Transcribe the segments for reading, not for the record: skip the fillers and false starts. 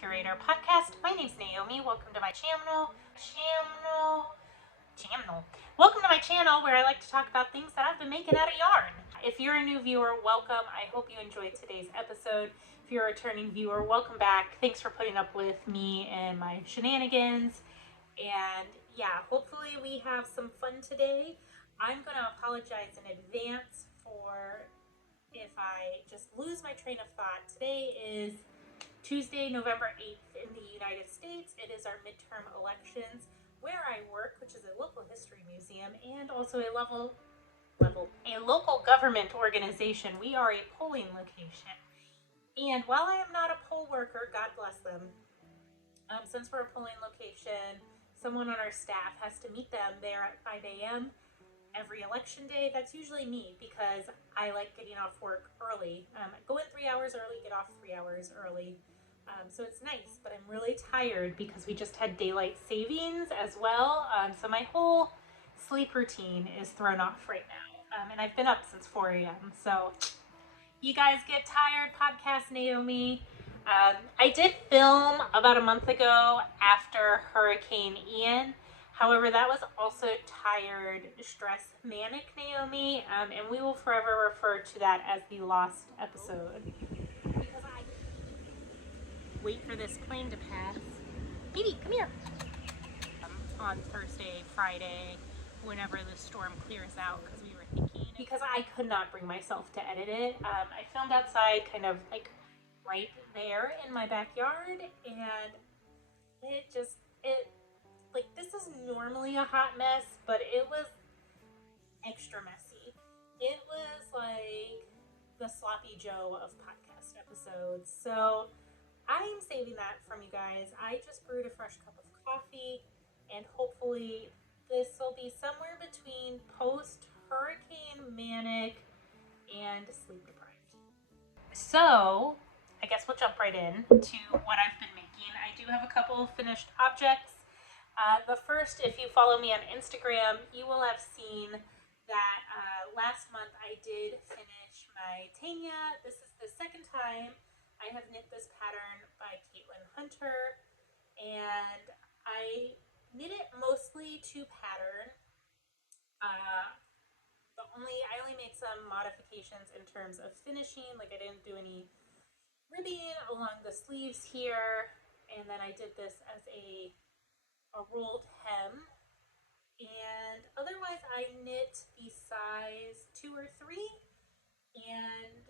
Curator podcast. My name's Naomi. Welcome to my channel. Welcome to my channel where I like to talk about things that I've been making out of yarn. If you're a new viewer, welcome. I hope you enjoyed today's episode. If you're a returning viewer, welcome back. Thanks for putting up with me and my shenanigans. And yeah, hopefully we have some fun today. I'm going to apologize in advance for if I just lose my train of thought. Today is Tuesday, November 8th in the United States. It is our midterm elections where I work, which is a local history museum and also a local government organization. We are a polling location. And while I am not a poll worker, God bless them, since we're a polling location, someone on our staff has to meet them there at 5 a.m. every election day. That's usually me because I like getting off work early. Go in 3 hours early, get off 3 hours early. So it's nice, but I'm really tired because we just had daylight savings as well. So my whole sleep routine is thrown off right now. And I've been up since 4 a.m. So you guys get tired, podcast Naomi. I did film about a month ago after Hurricane Ian. However, that was also tired, stress, manic Naomi, and we will forever refer to that as the lost episode. Because I wait for this plane to pass. Baby, come here. On Thursday, Friday, whenever the storm clears out, because we were thinking, because I could not bring myself to edit it. I filmed outside, kind of like right there in my backyard, and like, this is normally a hot mess, but it was extra messy. It was like the sloppy Joe of podcast episodes. So I'm saving that from you guys. I just brewed a fresh cup of coffee, and hopefully this will be somewhere between post-hurricane manic and sleep deprived. So I guess we'll jump right in to what I've been making. I do have a couple of finished objects. The first, if you follow me on Instagram, you will have seen that last month I did finish my Tegna. This is the second time I have knit this pattern by Hunter, and I knit it mostly to pattern. I only made some modifications in terms of finishing, like I didn't do any ribbing along the sleeves here, and then I did this as a rolled hem, and otherwise I knit the size 2 or 3, and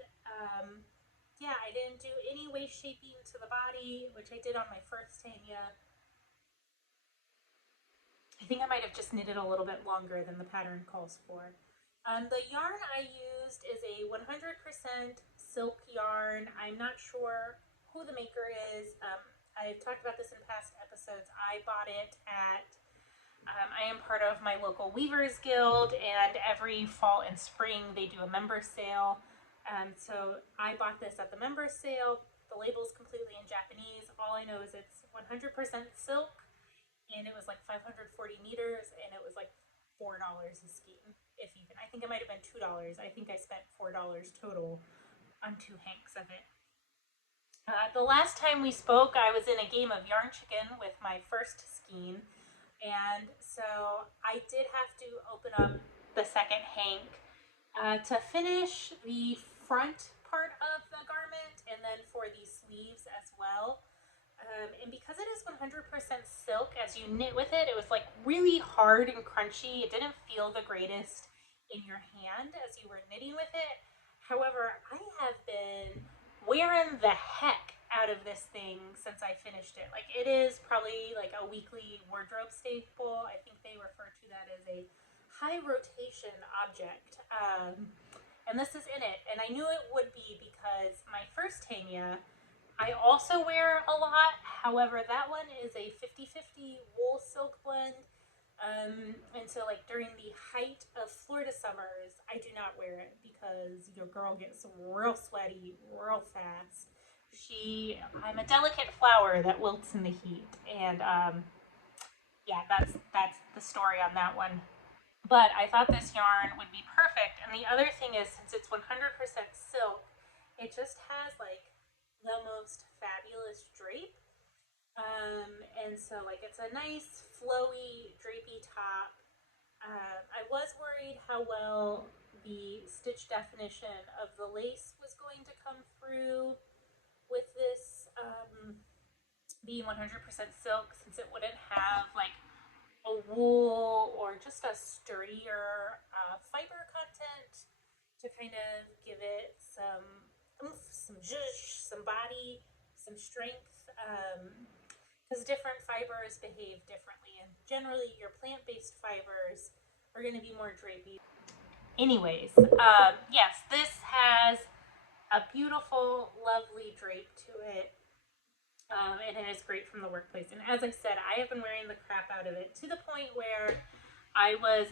yeah, I didn't do any waist shaping to the body, which I did on my first Tegna. I think I might have just knitted a little bit longer than the pattern calls for. The yarn I used is a 100% silk yarn. I'm not sure who the maker is. I've talked about this in past episodes. I bought it at, I am part of my local Weavers Guild, and every fall and spring they do a member sale. So I bought this at the member sale. The label is completely in Japanese. All I know is it's 100% silk, and it was like 540 meters, and it was like $4 a skein, if even. I think it might have been $2. I think I spent $4 total on 2 hanks of it. The last time we spoke, I was in a game of Yarn Chicken with my first skein, and so I did have to open up the second hank to finish the front part of the garment, and then for the sleeves as well. And because it is 100% silk, as you knit with it, it was like really hard and crunchy. It didn't feel the greatest in your hand as you were knitting with it. However, I have been wearing the heck out of this thing since I finished it. Like, it is probably like a weekly wardrobe staple. I think they refer to that as a high rotation object. And this is in it. And I knew it would be because my first Tegna I also wear a lot. However, that one is a 50-50 wool silk blend. And so like during the height of Florida summers, I do not wear it because your girl gets real sweaty real fast. I'm a delicate flower that wilts in the heat. And yeah, that's the story on that one. But I thought this yarn would be perfect. And the other thing is, since it's 100% silk, it just has like the most fabulous drape. And so like it's a nice flowy drapey top. I was worried how well the stitch definition of the lace was going to come through with this being 100% silk, since it wouldn't have like a wool or just a sturdier fiber content to kind of give it some oomph, some zhuzh, some body, some strength. Because different fibers behave differently, and generally your plant-based fibers are going to be more drapey. Anyways, yes, this has a beautiful, lovely drape to it. And it is great from the workplace. And as I said, I have been wearing the crap out of it to the point where I was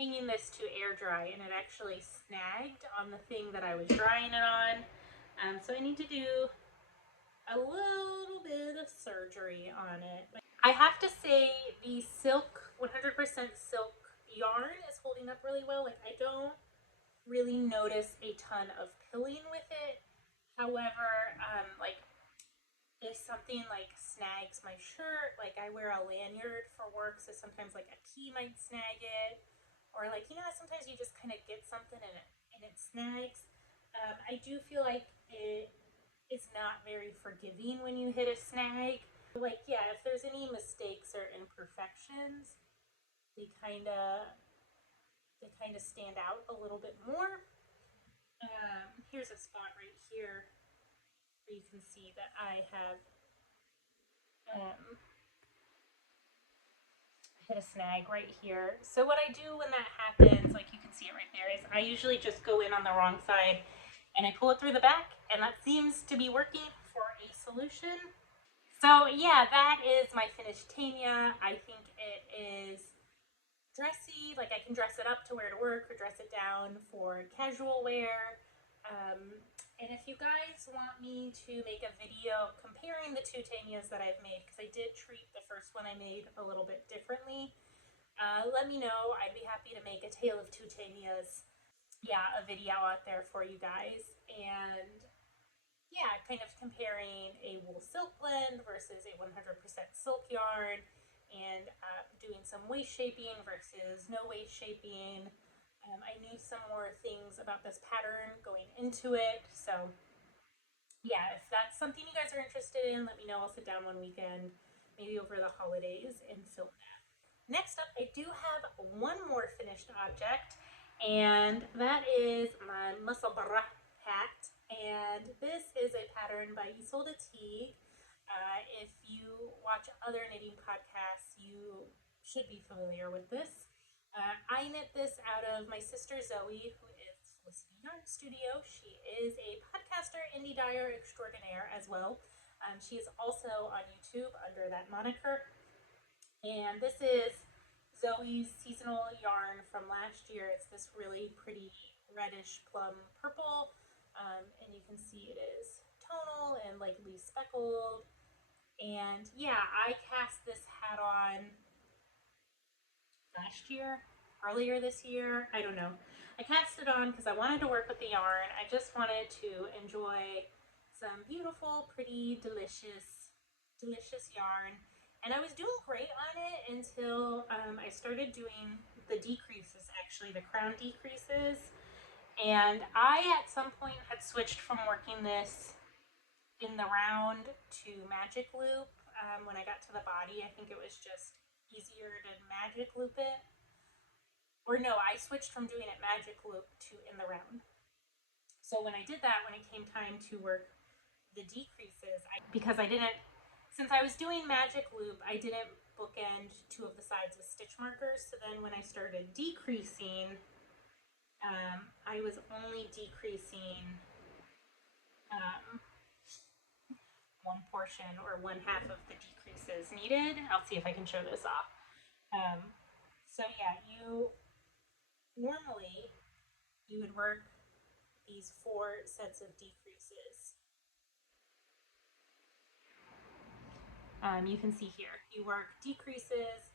hanging this to air dry and it actually snagged on the thing that I was drying it on. So I need to do a little bit of surgery on it. I have to say the silk, 100% silk yarn is holding up really well. Like I don't really notice a ton of pilling with it. However, like if something like snags my shirt, like I wear a lanyard for work, so sometimes like a key might snag it, or like, you know, sometimes you just kind of get something and it snags. I do feel like it is not very forgiving when you hit a snag. Like, yeah, if there's any mistakes or imperfections, they kind of stand out a little bit more. Here's a spot right here where you can see that I have hit a snag right here. So what I do when that happens, like you can see it right there, is I usually just go in on the wrong side and I pull it through the back, and that seems to be working for a solution. So yeah, that is my finished Tegna. I think it is dressy, like I can dress it up to wear to work or dress it down for casual wear. And if you guys want me to make a video comparing the two Tegnas that I've made, because I did treat the first one I made a little bit differently, let me know. I'd be happy to make a tale of two Tegnas. Yeah, a video out there for you guys. And yeah, kind of comparing a wool silk blend versus a 100% silk yarn, and doing some waist shaping versus no waist shaping. I knew some more things about this pattern going into it, so yeah, if that's something you guys are interested in, let me know. I'll sit down one weekend, maybe over the holidays, and film that. Next up, I do have one more finished object, and that is my muscle bra hat. And this is a pattern by Isolde Teague. If you watch other knitting podcasts, you should be familiar with this. I knit this out of my sister Zoe, who is Listening Yarn Studio. She is a podcaster, indie dyer extraordinaire as well. She is also on YouTube under that moniker. And this is Zoe's seasonal yarn from last year. It's this really pretty reddish plum purple. And you can see it is tonal and lightly speckled. And yeah, I cast this hat on last year, earlier this year, I don't know. I cast it on because I wanted to work with the yarn. I just wanted to enjoy some beautiful, pretty, delicious yarn. And I was doing great on it until I started doing the decreases, actually, the crown decreases. And I, at some point, had switched from working this in the round to magic loop. When I got to the body, I think it was just easier to magic loop it. Or no, I switched from doing it magic loop to in the round. So when I did that, when it came time to work the decreases, because I didn't, since I was doing magic loop, I didn't bookend two of the sides with stitch markers. So then when I started decreasing, I was only decreasing one portion or one half of the decreases needed. I'll see if I can show this off. So yeah, normally you would work these 4 sets of decreases. You can see here, you work decreases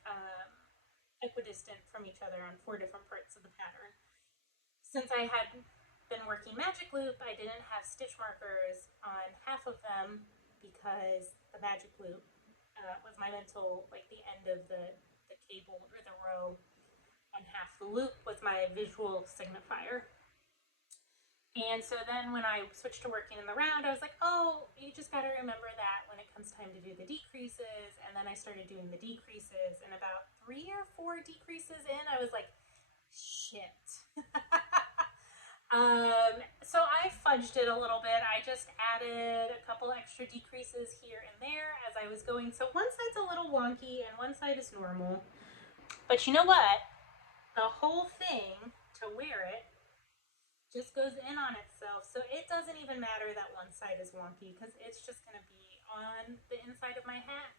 equidistant from each other on 4 different parts of the pattern. Since I had been working magic loop, I didn't have stitch markers on half of them because the magic loop was my mental, like the end of the cable or the row, and half the loop was my visual signifier. And so then when I switched to working in the round, I was like, oh, you just got to remember that when it comes time to do the decreases. And then I started doing the decreases, and about 3 or 4 decreases in, I was like, shit. So I fudged it a little bit. I just added a couple extra decreases here and there as I was going. So one side's a little wonky and one side is normal. But you know what? The whole thing, to wear it, just goes in on itself. So it doesn't even matter that one side is wonky because it's just going to be on the inside of my hat.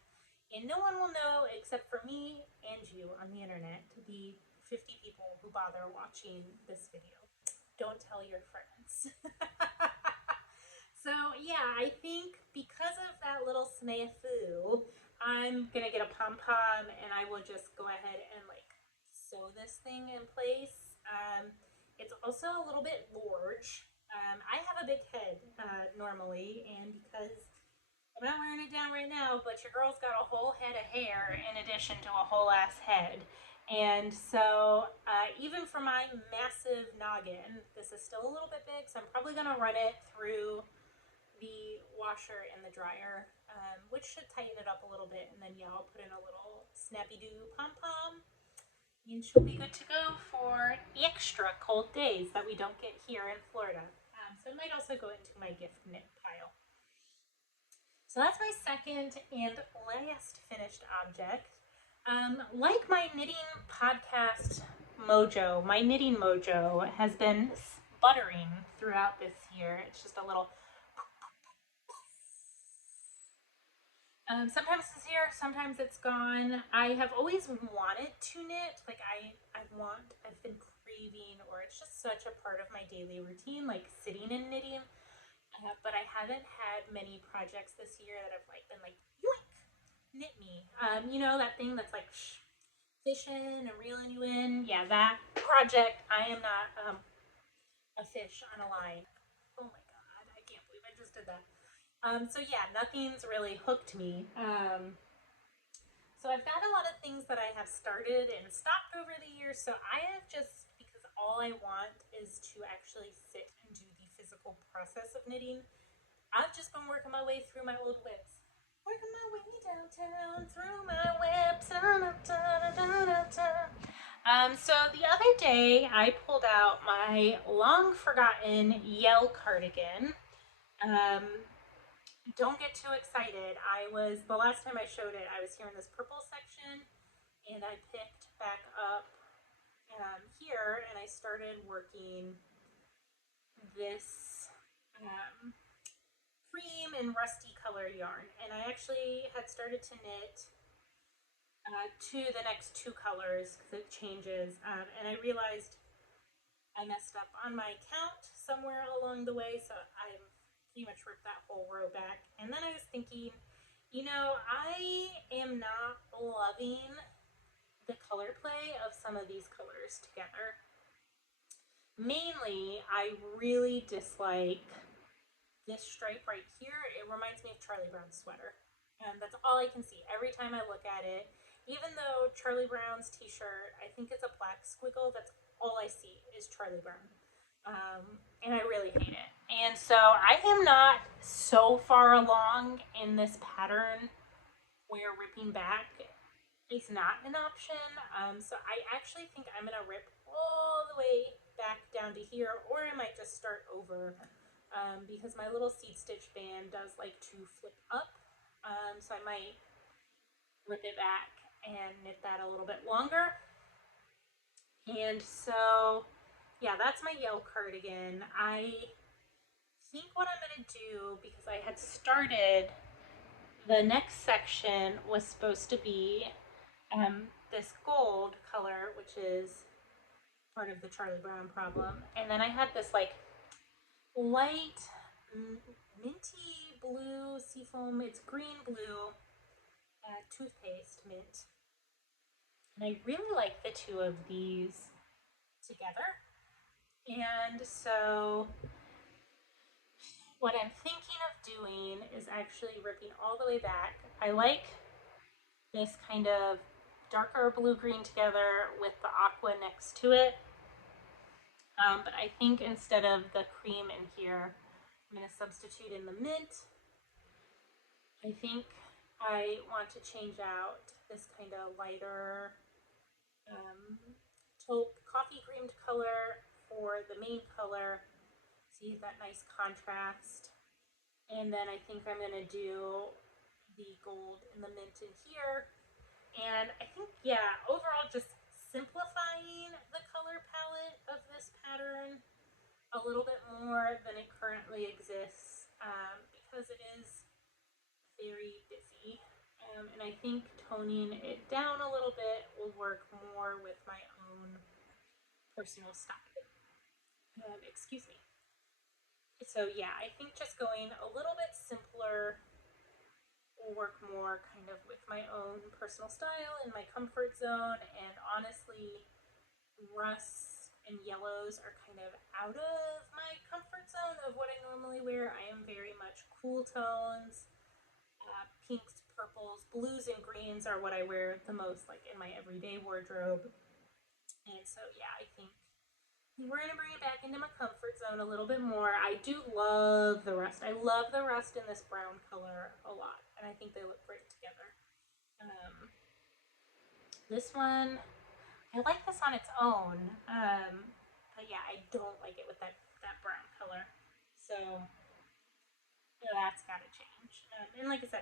And no one will know except for me and you on the internet, the 50 people who bother watching this video. Don't tell your friends. So yeah, I think because of that little snafu, I'm gonna get a pom-pom and I will just go ahead and like sew this thing in place. It's also a little bit large. I have a big head normally, and because I'm not wearing it down right now, but your girl's got a whole head of hair in addition to a whole ass head. And so, even for my massive noggin, this is still a little bit big, so I'm probably going to run it through the washer and the dryer, which should tighten it up a little bit. And then, yeah, I'll put in a little snappy-doo pom-pom, and she'll be good to go for extra cold days that we don't get here in Florida. So it might also go into my gift knit pile. So that's my second and last finished object. Like my knitting podcast mojo, my knitting mojo has been sputtering throughout this year. It's just a little. Sometimes it's here, sometimes it's gone. I have always wanted to knit. Like I've been craving, or it's just such a part of my daily routine, like sitting and knitting. But I haven't had many projects this year that have like been like yoink, knit me. You know that thing that's like fishing and reeling you in. Yeah, that project. I am not a fish on a line. Oh my god, I can't believe I just did that. So yeah, nothing's really hooked me. So I've got a lot of things that I have started and stopped over the years. So I have just, because all I want is to actually sit and do the physical process of knitting, I've just been working my way through my old whips. Working my way downtown through my whips. So the other day I pulled out my long forgotten Yell cardigan. Um, don't get too excited. The last time I showed it, I was here in this purple section, and I picked back up here, and I started working this cream and rusty color yarn. And I actually had started to knit to the next 2 colors because it changes. And I realized I messed up on my count somewhere along the way, so I pretty much ripped that whole row back. And then I was thinking, I am not loving the color play of some of these colors together. Mainly, I really dislike this stripe right here. It reminds me of Charlie Brown's sweater. And that's all I can see every time I look at it. Even though Charlie Brown's t-shirt, I think it's a black squiggle, that's all I see is Charlie Brown. And I really hate it. And so I am not so far along in this pattern where ripping back is not an option. So I actually think I'm going to rip all the way back down to here, or I might just start over because my little seed stitch band does like to flip up. So I might rip it back and knit that a little bit longer. And so, yeah, that's my Yell cardigan. I think what I'm going to do, because I had started, the next section was supposed to be this gold color, which is part of the Charlie Brown problem. And then I had this like light minty blue seafoam, it's green blue toothpaste mint. And I really like the two of these together. And so what I'm thinking of doing is actually ripping all the way back. I like this kind of darker blue-green together with the aqua next to it. But I think instead of the cream in here, I'm going to substitute in the mint. I think I want to change out this kind of lighter taupe coffee creamed color for the main color. See that nice contrast. And then I think I'm going to do the gold and the mint in here. And I think, yeah, overall just simplifying the color palette of this pattern a little bit more than it currently exists, because it is very busy. And I think toning it down a little bit will work more with my own personal style. Excuse me. So yeah, I think just going a little bit simpler will work more kind of with my own personal style and my comfort zone. And honestly, rusts and yellows are kind of out of my comfort zone of what I normally wear. I am very much cool tones. Pinks, purples, blues, and greens are what I wear the most, like in my everyday wardrobe. And so, yeah, I think we're gonna bring it back into my comfort zone a little bit more. I do love the rust. I love the rust in this brown color a lot, and I think they look great together. This one, I like this on its own, but yeah, I don't like it with that brown color. So that's got to change. And like I said,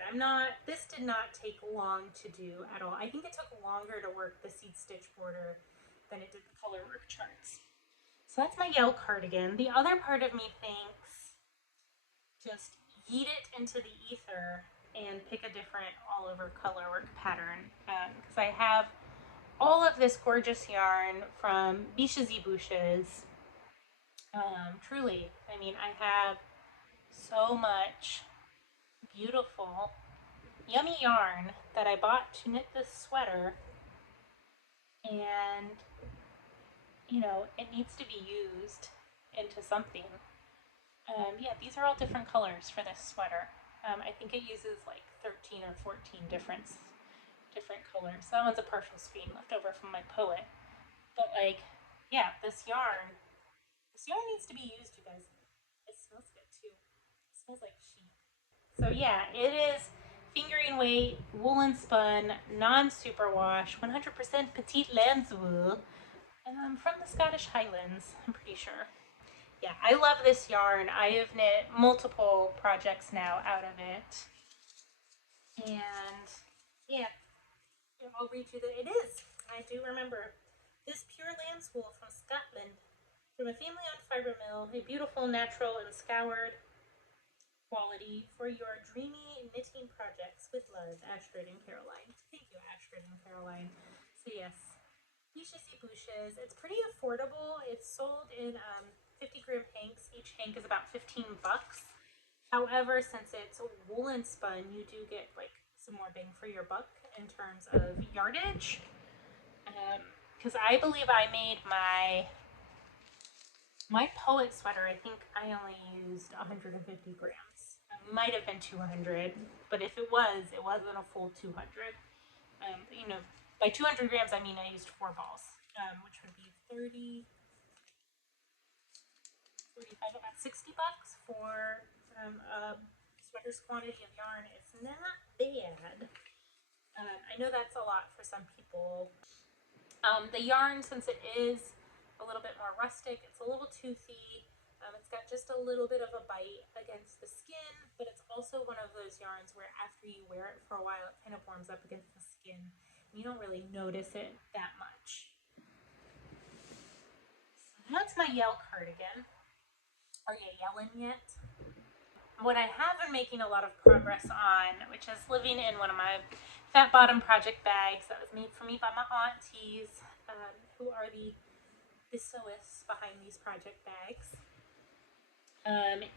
this did not take long to do at all. I think it took longer to work the seed stitch border than it did the color work charts. So that's my yellow cardigan. The other part of me thinks just yeet it into the ether and pick a different all over color work pattern. Because I have all of this gorgeous yarn from Biches y Bouches. Truly, I mean, I have so much beautiful, yummy yarn that I bought to knit this sweater, and it needs to be used into something. Yeah, these are all different colors for this sweater. I think it uses like 13 or 14 different colors. That one's a partial screen left over from my poet. But like, yeah, this yarn needs to be used, you guys. It smells good too. It smells like sheep. So yeah, it is fingering weight, woolen spun, non-superwash, 100% petite lamb's wool, from the Scottish Highlands, I'm pretty sure. Yeah, I love this yarn. I have knit multiple projects now out of it. And yeah, I'll read you it is. I do remember. This pure lamb's wool from Scotland, from a family-owned fibre mill, a beautiful, natural, and scoured quality for your dreamy knitting projects. With love, Astrid and Caroline. Thank you, Astrid and Caroline. So yes, Biches y Bouches. It's pretty affordable. It's sold in 50-gram hanks. Each hank is about 15 bucks. However, since it's woolen spun, you do get like some more bang for your buck in terms of yardage. Because I believe I made my poet sweater, I think I only used 150 grams. It might have been 200, but if it wasn't a full 200. By 200 grams, I mean I used 4 balls, which would be 30, 45, about 60 bucks for a sweater's quantity of yarn. It's not bad. I know that's a lot for some people. The yarn, since it is a little bit more rustic, it's a little toothy. It's got just a little bit of a bite against the skin, but it's also one of those yarns where after you wear it for a while, it kind of warms up against the skin. And you don't really notice it that much. So that's my yell cardigan. Are you yelling yet? What I have been making a lot of progress on, which is living in one of my fat bottom project bags that was made for me by my aunties, who are the sewists behind these project bags,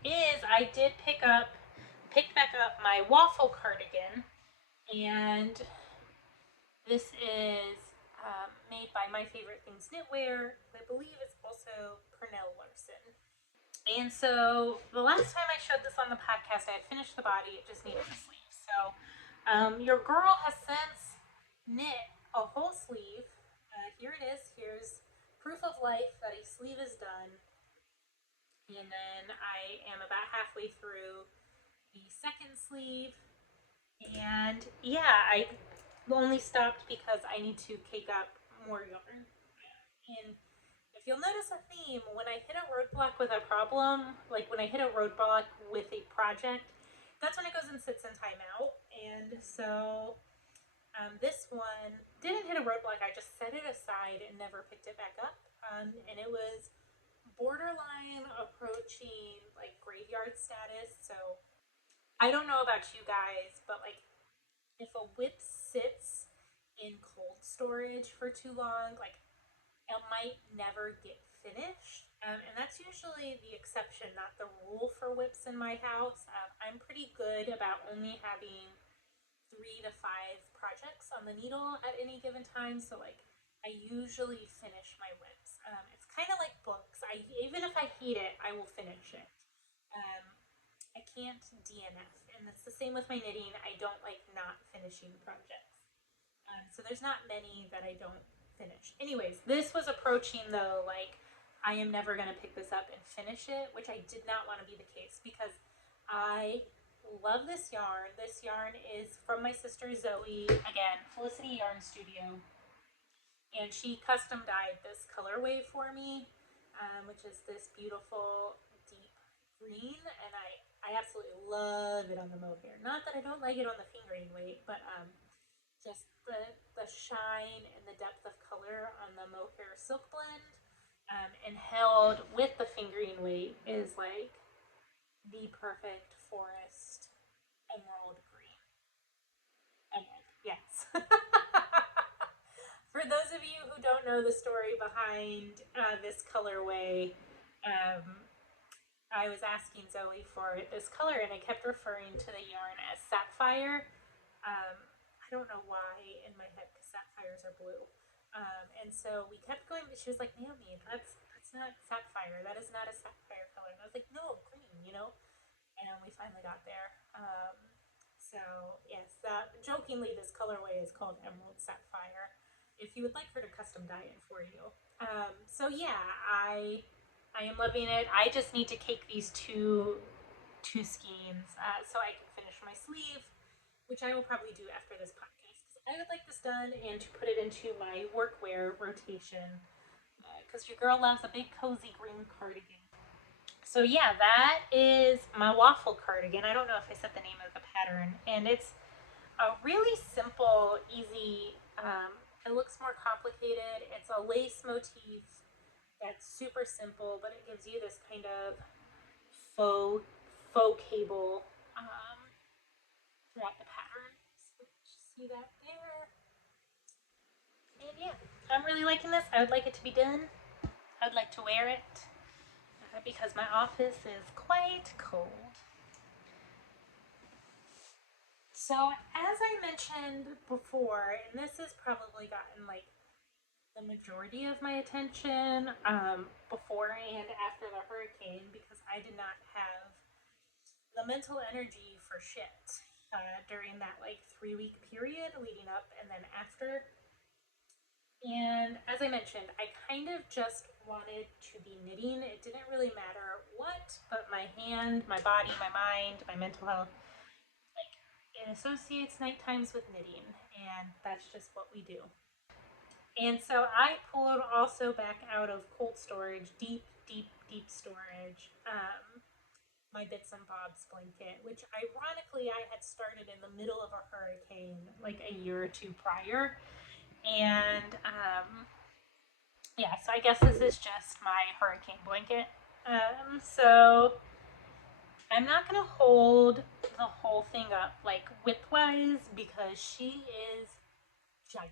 is I did pick back up my Waffle cardigan, and this is made by My Favorite Things Knitwear. I believe it's also Pernell Larson. And so the last time I showed this on the podcast, I had finished the body. It just needed the sleeves. So your girl has since knit a whole sleeve. Here it is. Here's proof of life that a sleeve is done. And then I am about halfway through the second sleeve. And yeah, I only stopped because I need to cake up more yarn. And if you'll notice a theme, when I hit a roadblock with a problem, like when I hit a roadblock with a project, that's when it goes and sits in timeout. And so this one didn't hit a roadblock. I just set it aside and never picked it back up. And it was borderline approaching like graveyard status. So I don't know about you guys, but like if a whip sits in cold storage for too long, like it might never get finished. And that's usually the exception, not the rule for whips in my house. I'm pretty good about only having 3 to 5 projects on the needle at any given time. So like I usually finish my whips. It's kind of like books. Even if I hate it, I will finish it. Um, I can't DNF, and it's the same with my knitting. I don't like not finishing projects. So there's not many that I don't finish. Anyways, this was approaching though, like I am never going to pick this up and finish it, which I did not want to be the case because I love this yarn. This yarn is from my sister Zoe, again, Felicity Yarn Studio. And she custom dyed this colorway for me, which is this beautiful deep green. And I absolutely love it on the mohair. Not that I don't like it on the fingering weight, but just the shine and the depth of color on the mohair silk blend, and held with the fingering weight is like the perfect forest emerald green. Emerald, yes. For those of you who don't know the story behind this colorway, I was asking Zoe for this color and I kept referring to the yarn as sapphire. I don't know why in my head because sapphires are blue. And so we kept going, but she was like, Naomi, that's not sapphire. That is not a sapphire color. And I was like, no, green, you know? And we finally got there. So yes, jokingly, this colorway is called Emerald Sapphire. If you would like her to custom dye it for you. So yeah, I am loving it. I just need to cake these two skeins so I can finish my sleeve, which I will probably do after this podcast. I would like this done and to put it into my workwear rotation because your girl loves a big cozy green cardigan. So yeah, that is my waffle cardigan. I don't know if I said the name of the pattern, and it's a really simple, easy. It looks more complicated. It's a lace motif that's super simple, but it gives you this kind of faux faux cable throughout the pattern. So see that there, and yeah, I'm really liking this. I would like it to be done. I would like to wear it because my office is quite cold. So, as I mentioned before, and this has probably gotten like the majority of my attention before and after the hurricane because I did not have the mental energy for shit during that like 3 week period leading up and then after. And as I mentioned, I kind of just wanted to be knitting. It didn't really matter what, but my hand, my body, my mind, my mental health, like it associates night times with knitting, and that's just what we do. And so I pulled also back out of cold storage, deep storage, my Bits and Bobs blanket, which ironically I had started in the middle of a hurricane like a year or two prior. And yeah, so I guess this is just my hurricane blanket. So I'm not going to hold the whole thing up like widthwise because she is gigantic.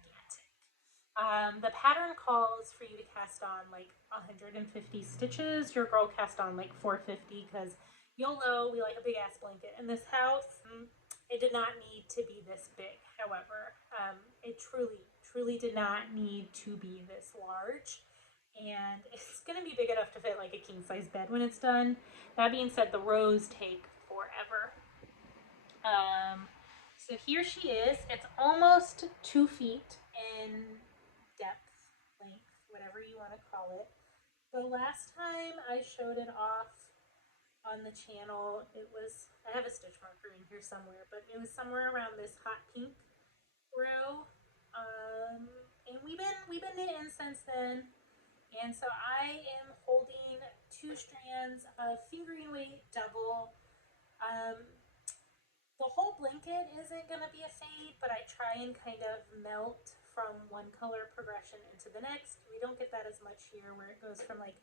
The pattern calls for you to cast on like 150 stitches. Your girl cast on like 450 because you'll know we like a big ass blanket in this house. It did not need to be this big, however. It truly did not need to be this large. And it's going to be big enough to fit like a king size bed when it's done. That being said, the rows take forever. So So here she is. It's almost 2 feet in depth, length, whatever you want to call it. The last time I showed it off on the channel, it was, I have a stitch marker in here somewhere, but it was somewhere around this hot pink row. And we've been knitting since then. And so I am holding 2 strands of fingering weight double. The whole blanket isn't going to be a fade, but I try and kind of melt from one color progression into the next. We don't get that as much here where it goes from like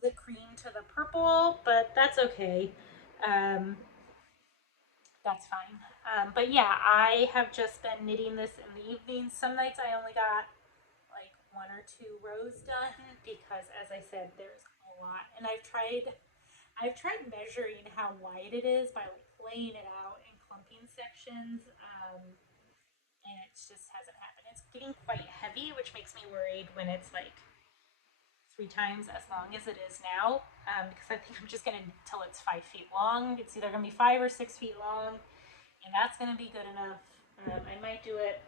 the cream to the purple, but that's okay. That's fine. But yeah, I have just been knitting this in the evenings. Some nights I only got like 1 or 2 rows done because, as I said, there's a lot. And I've tried measuring how wide it is by like laying it out in clumping sections, and it just hasn't happened. It's getting quite heavy, which makes me worried when it's like 3 times as long as it is now, because I think I'm just going to knit till it's 5 feet long. It's either going to be 5 or 6 feet long, and that's going to be good enough. I might do it.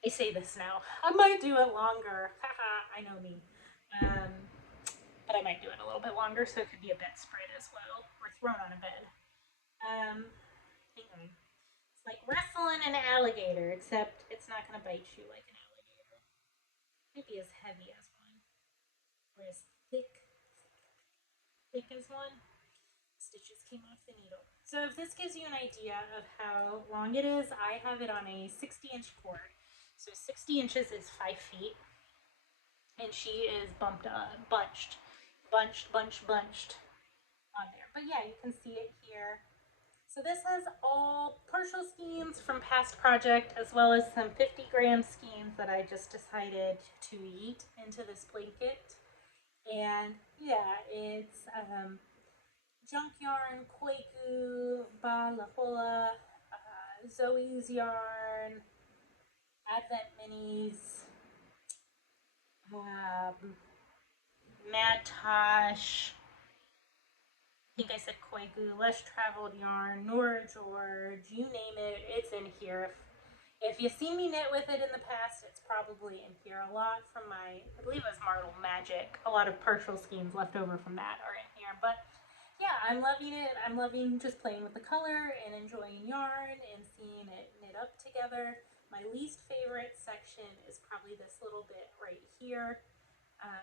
I say this now. I might do it longer. Haha, I know me. But I might do it a little bit longer so it could be a bedspread as well, or thrown on a bed. Hang on. It's like wrestling an alligator, except it's not going to bite you like an alligator. It might be as heavy as one, or as thick as one. Stitches came off the needle. So if this gives you an idea of how long it is, I have it on a 60-inch cord. So 60 inches is 5 feet, and she is bunched on there. But yeah, you can see it here. So this has all partial skeins from past project, as well as some 50-gram skeins that I just decided to yeet into this blanket. And yeah, it's junk yarn, Quaku, Ba La Holla, Zoe's yarn, Advent Minis, Mad Tosh, I think I said Quaku, Less Traveled Yarn, Nora George, you name it, it's in here. If you've seen me knit with it in the past, it's probably in here. A lot from my, I believe it was Marble Magic, a lot of partial skeins left over from that are in here. But yeah, I'm loving it. I'm loving just playing with the color and enjoying yarn and seeing it knit up together. My least favorite section is probably this little bit right here,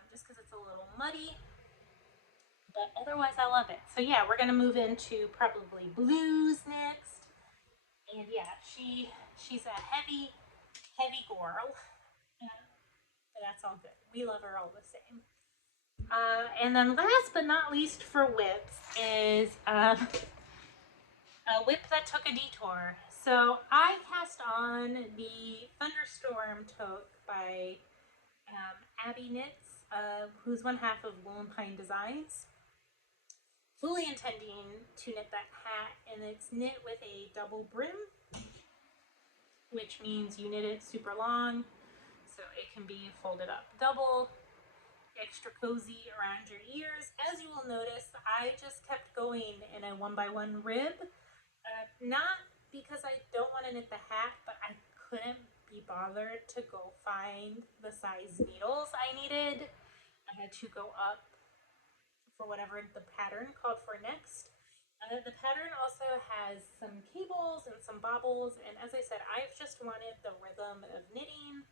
just because it's a little muddy. But otherwise, I love it. So yeah, we're going to move into probably blues next. And yeah, she's a heavy girl. But that's all good. We love her all the same. And then last but not least for whips is a whip that took a detour. So I cast on the Thunderstorm toque by Abby Knits, who's one half of Woolen Pine Designs. Fully intending to knit that hat, and it's knit with a double brim, which means you knit it super long, so it can be folded up double, extra cozy around your ears. As you will notice, I just kept going in a 1x1 rib, not because I don't want to knit the hat, but I couldn't be bothered to go find the size needles I needed. I had to go up for whatever the pattern called for next. The pattern also has some cables and some bobbles, and as I said, I've just wanted the rhythm of knitting,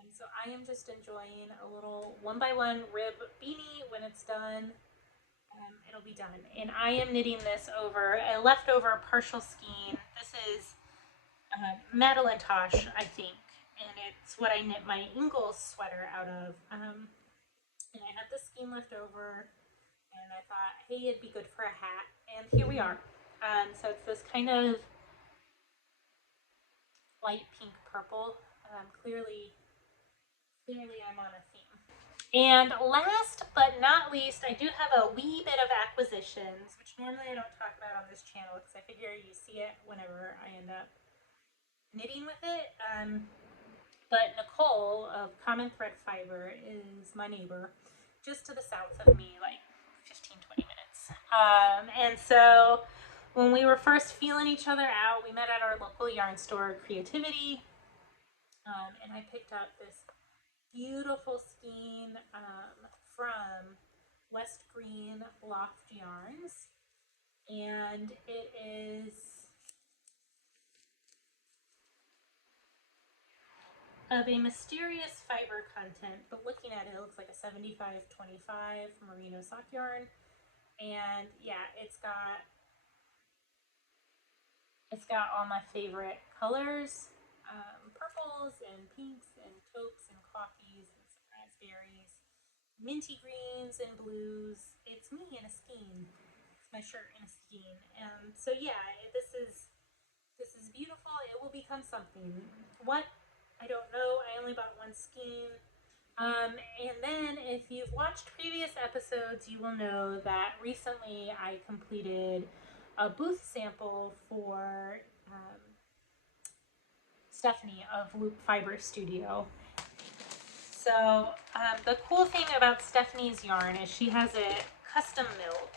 and so I am just enjoying a little 1x1 rib beanie. When it's done, it'll be done. And I am knitting this over a leftover partial skein. This is Madeline Tosh, I think, and it's what I knit my Ingalls sweater out of. And I had the skein left over, and I thought, hey, it'd be good for a hat, and here we are. So it's this kind of light pink purple. Clearly I'm on a theme. And last but not least, I do have a wee bit of acquisitions, which normally I don't talk about on this channel because I figure you see it whenever I end up knitting with it. But Nicole of Common Thread Fiber is my neighbor, just to the south of me, like 15-20 minutes. And so when we were first feeling each other out, we met at our local yarn store, Creativity, and I picked up this beautiful skein from West Green Loft Yarns, and it is of a mysterious fiber content, but looking at it, it looks like a 75-25 merino sock yarn. And yeah, it's got all my favorite colors, purples and pinks and taupes and coffees and some raspberries, minty greens and blues. It's me in a skein. It's my shirt in a skein. And so yeah, this is beautiful. It will become something. What? I don't know. I only bought one skein. And then if you've watched previous episodes, you will know that recently I completed a booth sample for Stephanie of Loop Fiber Studio. So the cool thing about Stephanie's yarn is she has it custom milled.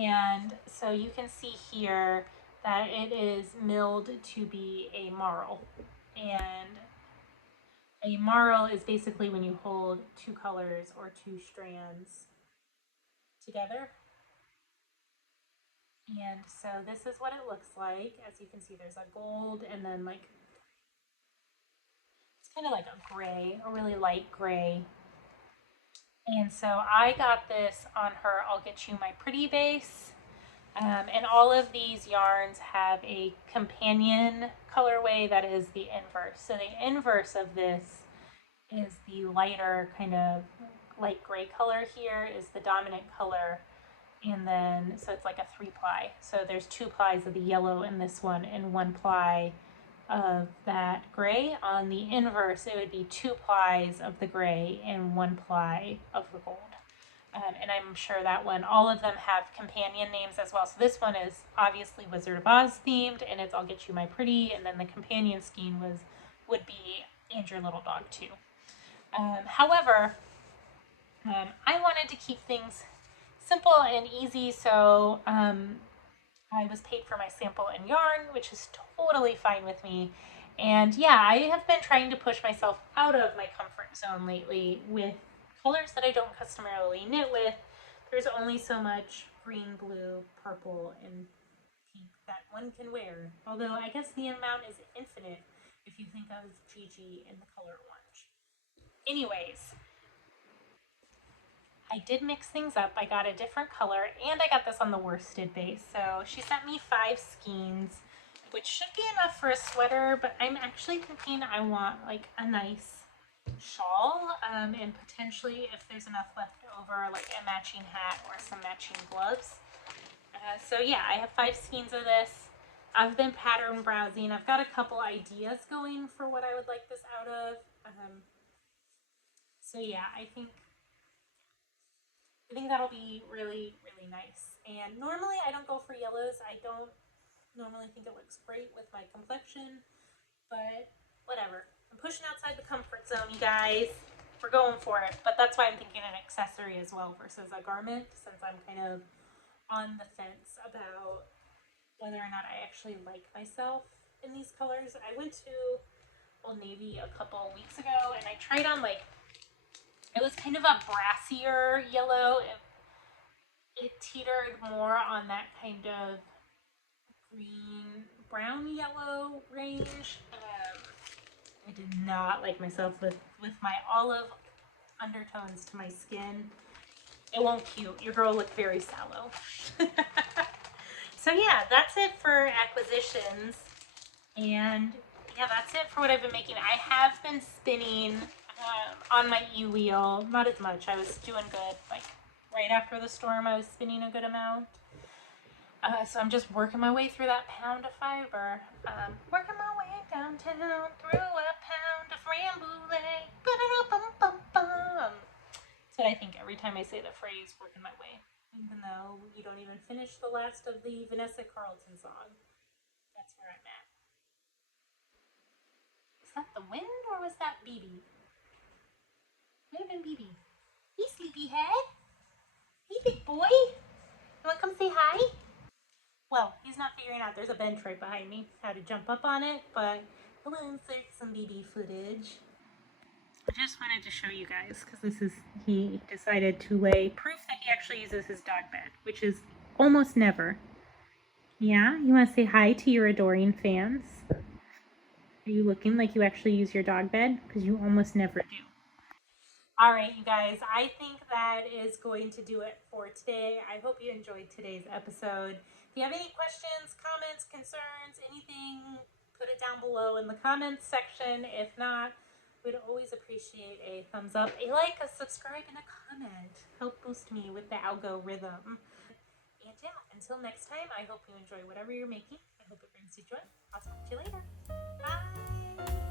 And so you can see here that it is milled to be a marl. And a marl is basically when you hold two colors or two strands together. And so this is what it looks like. As you can see, there's a gold and then like, it's kind of like a gray, a really light gray. And so I got this on her I'll Get You My Pretty base. And all of these yarns have a companion colorway that is the inverse. So the inverse of this is the lighter kind of light gray color here is the dominant color. And then, so it's like a 3-ply. So there's 2 plies of the yellow in this one and 1 ply of that gray. On the inverse, it would be 2 plies of the gray and 1 ply of the gold. And I'm sure that one, all of them have companion names as well. So this one is obviously Wizard of Oz themed, and it's I'll Get You My Pretty. And then the companion skein would be And Your Little Dog too. However, I wanted to keep things simple and easy, so I was paid for my sample in yarn, which is totally fine with me. And yeah, I have been trying to push myself out of my comfort zone lately with colors that I don't customarily knit with. There's only so much green, blue, purple, and pink that one can wear. Although I guess the amount is infinite if you think of Gigi in the color orange. Anyways, I did mix things up. I got a different color, and I got this on the worsted base. So she sent me 5 skeins, which should be enough for a sweater, but I'm actually thinking I want like a nice shawl, and potentially if there's enough left over, like a matching hat or some matching gloves. So yeah, I have 5 skeins of this. I've been pattern browsing. I've got a couple ideas going for what I would like this out of. So yeah, I think that'll be really, really nice. And normally I don't go for yellows. I don't normally think it looks great with my complexion, but whatever. I'm pushing outside the comfort zone, you guys. We're going for it. But that's why I'm thinking an accessory as well versus a garment, since I'm kind of on the fence about whether or not I actually like myself in these colors. I went to Old Navy a couple weeks ago and I tried on like, it was kind of a brassier yellow. It teetered more on that kind of green, brown, yellow range. I did not like myself with my olive undertones to my skin. It won't cute. Your girl looked very sallow. So yeah, that's it for acquisitions. And yeah, that's it for what I've been making. I have been spinning on my e-wheel. Not as much. I was doing good. Like right after the storm, I was spinning a good amount. So I'm just working my way through that pound of fiber. Working my way downtown through a pound of rambouillet. That's what I think every time I say the phrase, working my way. Even though you don't even finish the last of the Vanessa Carlton song. That's where I'm at. Is that the wind or was that BB? Might have been BB. Hey, sleepyhead. Hey, big boy. You want to come say hi? Well, he's not figuring out there's a bench right behind me, how to jump up on it, but we'll insert some BB footage. I just wanted to show you guys because he decided to lay proof that he actually uses his dog bed, which is almost never. Yeah, you want to say hi to your adoring fans? Are you looking like you actually use your dog bed? Because you almost never do. All right, you guys, I think that is going to do it for today. I hope you enjoyed today's episode. If you have any questions, comments, concerns, anything, put it down below in the comments section. If not, we'd always appreciate a thumbs up, a like, a subscribe, and a comment. Help boost me with the algorithm. And yeah, until next time, I hope you enjoy whatever you're making. I hope it brings you joy. I'll talk to you later. Bye.